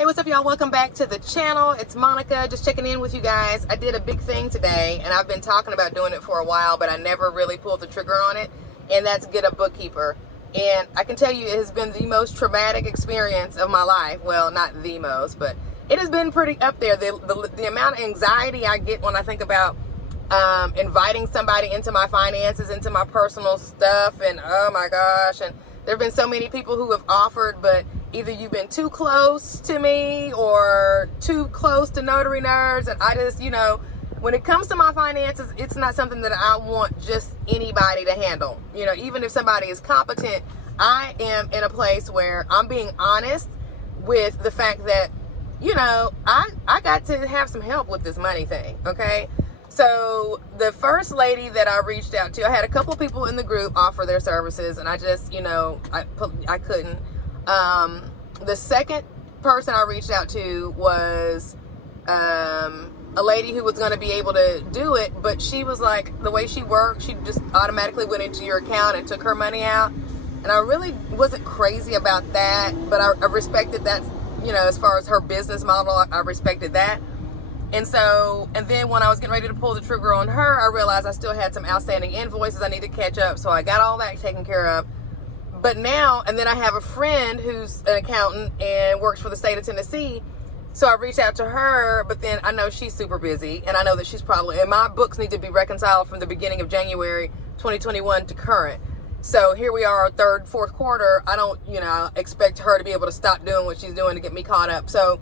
Hey, what's up, y'all? Welcome back to the channel. It's Monica, just checking in with you guys. I did a big thing today, and I've been talking about doing it for a while, but I never really pulled the trigger on it, and that's get a bookkeeper. And I can tell you it has been the most traumatic experience of my life. Well, not the most, but it has been pretty up there. The amount of anxiety I get when I think about inviting somebody into my finances, into my personal stuff, and oh my gosh, and there have been so many people who have offered, but either you've been too close to me or too close to notary nerds, and I just, when it comes to my finances, it's not something that I want just anybody to handle. Even if somebody is competent, I am in a place where I'm being honest with the fact that, I got to have some help with this money thing, okay? So the first lady that I reached out to, I had a couple of people in the group offer their services, and I just, I couldn't. The second person I reached out to was a lady who was going to be able to do it, but she was like, the way she worked, she just automatically went into your account and took her money out. And I really wasn't crazy about that, but I respected that, as far as her business model, I respected that. And then when I was getting ready to pull the trigger on her, I realized I still had some outstanding invoices I need to catch up. So I got all that taken care of. But now, and then I have a friend who's an accountant and works for the state of Tennessee. So I reached out to her, but then I know she's super busy, and I know that she's probably, and my books need to be reconciled from the beginning of January 2021 to current. So here we are, third, fourth quarter. I don't, expect her to be able to stop doing what she's doing to get me caught up. So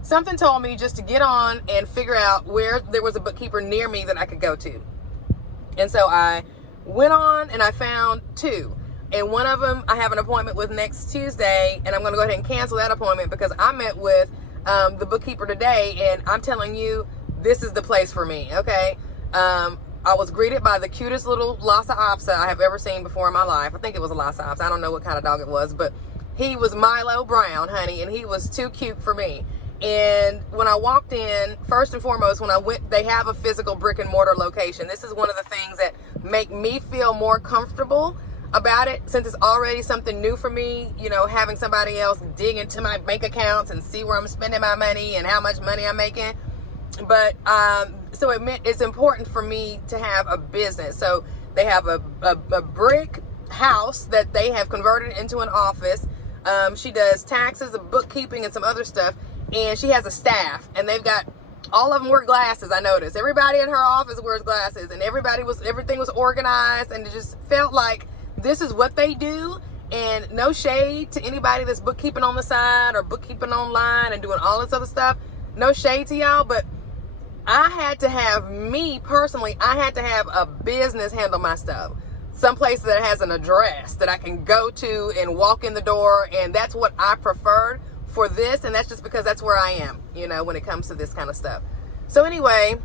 something told me just to get on and figure out where there was a bookkeeper near me that I could go to. And so I went on and I found two. And one of them I have an appointment with next Tuesday, and I'm going to go ahead and cancel that appointment because I met with the bookkeeper today, and I'm telling you, this is the place for me, okay? I was greeted by the cutest little Lhasa Apso I have ever seen before in my life. I think it was a Lhasa Apso. I don't know what kind of dog it was, but he was Milo Brown, honey, and he was too cute for me. And when I walked in, first and foremost, when I went, they have a physical brick and mortar location. This is one of the things that make me feel more comfortable about it, since it's already something new for me, having somebody else dig into my bank accounts and see where I'm spending my money and how much money I'm making. But so it's important for me to have a business. So they have a brick house that they have converted into an office. She does taxes, bookkeeping, and some other stuff. And she has a staff, and they've got, all of them wear glasses. I noticed everybody in her office wears glasses, and everything was organized, and it just felt like this is what they do. And no shade to anybody that's bookkeeping on the side or bookkeeping online and doing all this other stuff. No shade to y'all, but I had to have, me personally, I had to have a business handle my stuff. Some place that has an address that I can go to and walk in the door, and that's what I preferred for this, and that's just because that's where I am, when it comes to this kind of stuff. So anyway,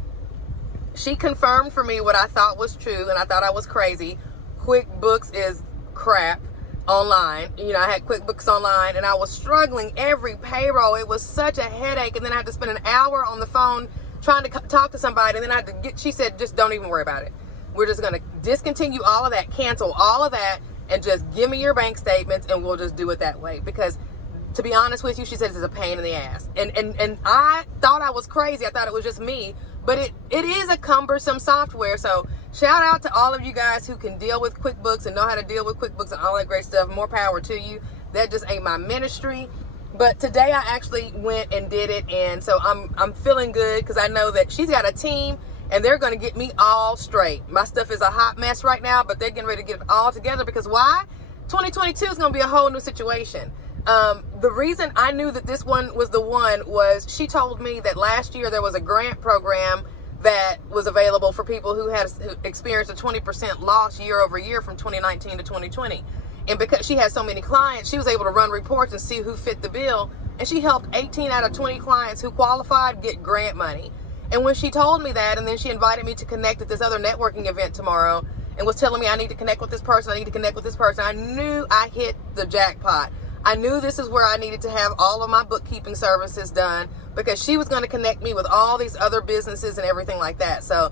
she confirmed for me what I thought was true, and I thought I was crazy. QuickBooks is crap online. I had QuickBooks online, and I was struggling every payroll. It was such a headache, and then I had to spend an hour on the phone trying to talk to somebody, and then I had to she said, just don't even worry about it. We're just going to discontinue all of that, cancel all of that, and just give me your bank statements, and we'll just do it that way. Because to be honest with you, she said it's a pain in the ass. And I thought I was crazy. I thought it was just me. But it is a cumbersome software. So shout out to all of you guys who can deal with QuickBooks and know how to deal with QuickBooks and all that great stuff. More power to you. That just ain't my ministry. But today I actually went and did it. And so I'm feeling good because I know that she's got a team and they're going to get me all straight. My stuff is a hot mess right now, but they're getting ready to get it all together because why? 2022 is going to be a whole new situation. The reason I knew that this one was the one was she told me that last year there was a grant program that was available for people who had experienced a 20% loss year over year from 2019 to 2020. And because she had so many clients, she was able to run reports and see who fit the bill. And she helped 18 out of 20 clients who qualified get grant money. And when she told me that, and then she invited me to connect at this other networking event tomorrow and was telling me I need to connect with this person, I need to connect with this person, I knew I hit the jackpot. I knew this is where I needed to have all of my bookkeeping services done because she was going to connect me with all these other businesses and everything like that. So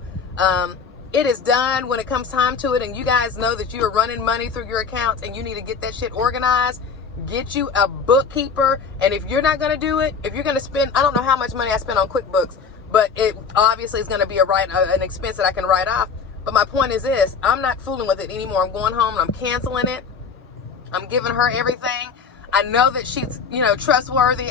it is done when it comes time to it. And you guys know that you are running money through your accounts and you need to get that shit organized. Get you a bookkeeper. And if you're not going to do it, if you're going to spend, I don't know how much money I spend on QuickBooks, but it obviously is going to be an expense that I can write off. But my point is this, I'm not fooling with it anymore. I'm going home and I'm canceling it. I'm giving her everything. I know that she's, you know, trustworthy.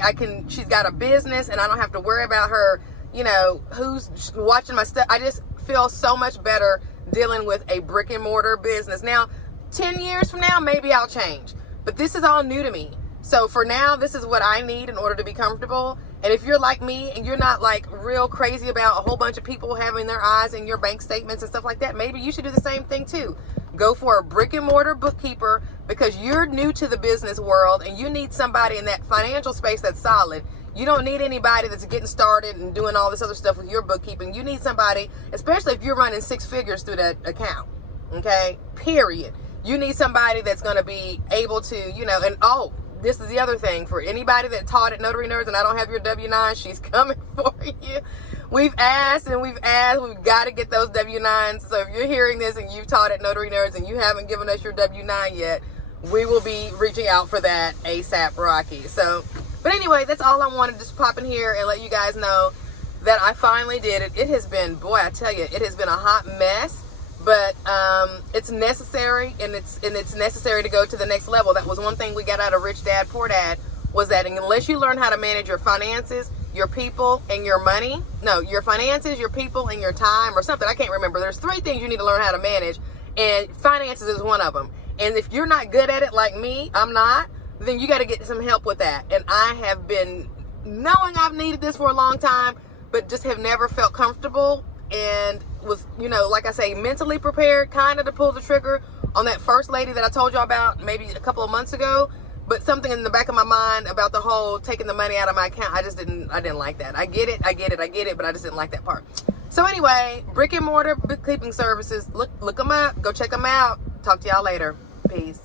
She's got a business and I don't have to worry about her, you know, who's watching my stuff. I just feel so much better dealing with a brick and mortar business. Now, 10 years from now, maybe I'll change. But this is all new to me. So for now, this is what I need in order to be comfortable. And if you're like me and you're not like real crazy about a whole bunch of people having their eyes in your bank statements and stuff like that, maybe you should do the same thing too. Go for a brick and mortar bookkeeper because you're new to the business world and you need somebody in that financial space that's solid. You don't need anybody that's getting started and doing all this other stuff with your bookkeeping. You need somebody, especially if you're running 6 figures through that account, okay, period. You need somebody that's going to be able to, you know, and oh, this is the other thing for anybody that taught at Notary Nerds and I don't have your W-9, she's coming for you. We've asked, we've got to get those W-9s. So if you're hearing this and you've taught at Notary Nerds and you haven't given us your W-9 yet, we will be reaching out for that ASAP, Rocky. So, but anyway, that's all I wanted to just pop in here and let you guys know that I finally did it. It has been, boy, I tell you, it has been a hot mess, but it's necessary, and it's necessary to go to the next level. That was one thing we got out of Rich Dad, Poor Dad, was that unless you learn how to manage your finances, your people, and your money, no, your finances, your people, and your time, or something, I can't remember. There's 3 things you need to learn how to manage, and finances is one of them. And if you're not good at it like me, I'm not, then you got to get some help with that. And I have been knowing I've needed this for a long time, but just have never felt comfortable and was, you know, like I say, mentally prepared kind of to pull the trigger on that first lady that I told you about maybe a couple of months ago. But something in the back of my mind about the whole taking the money out of my account, I didn't like that. I get it, but I just didn't like that part. So anyway, brick and mortar bookkeeping services, look them up, go check them out. Talk to y'all later. Peace.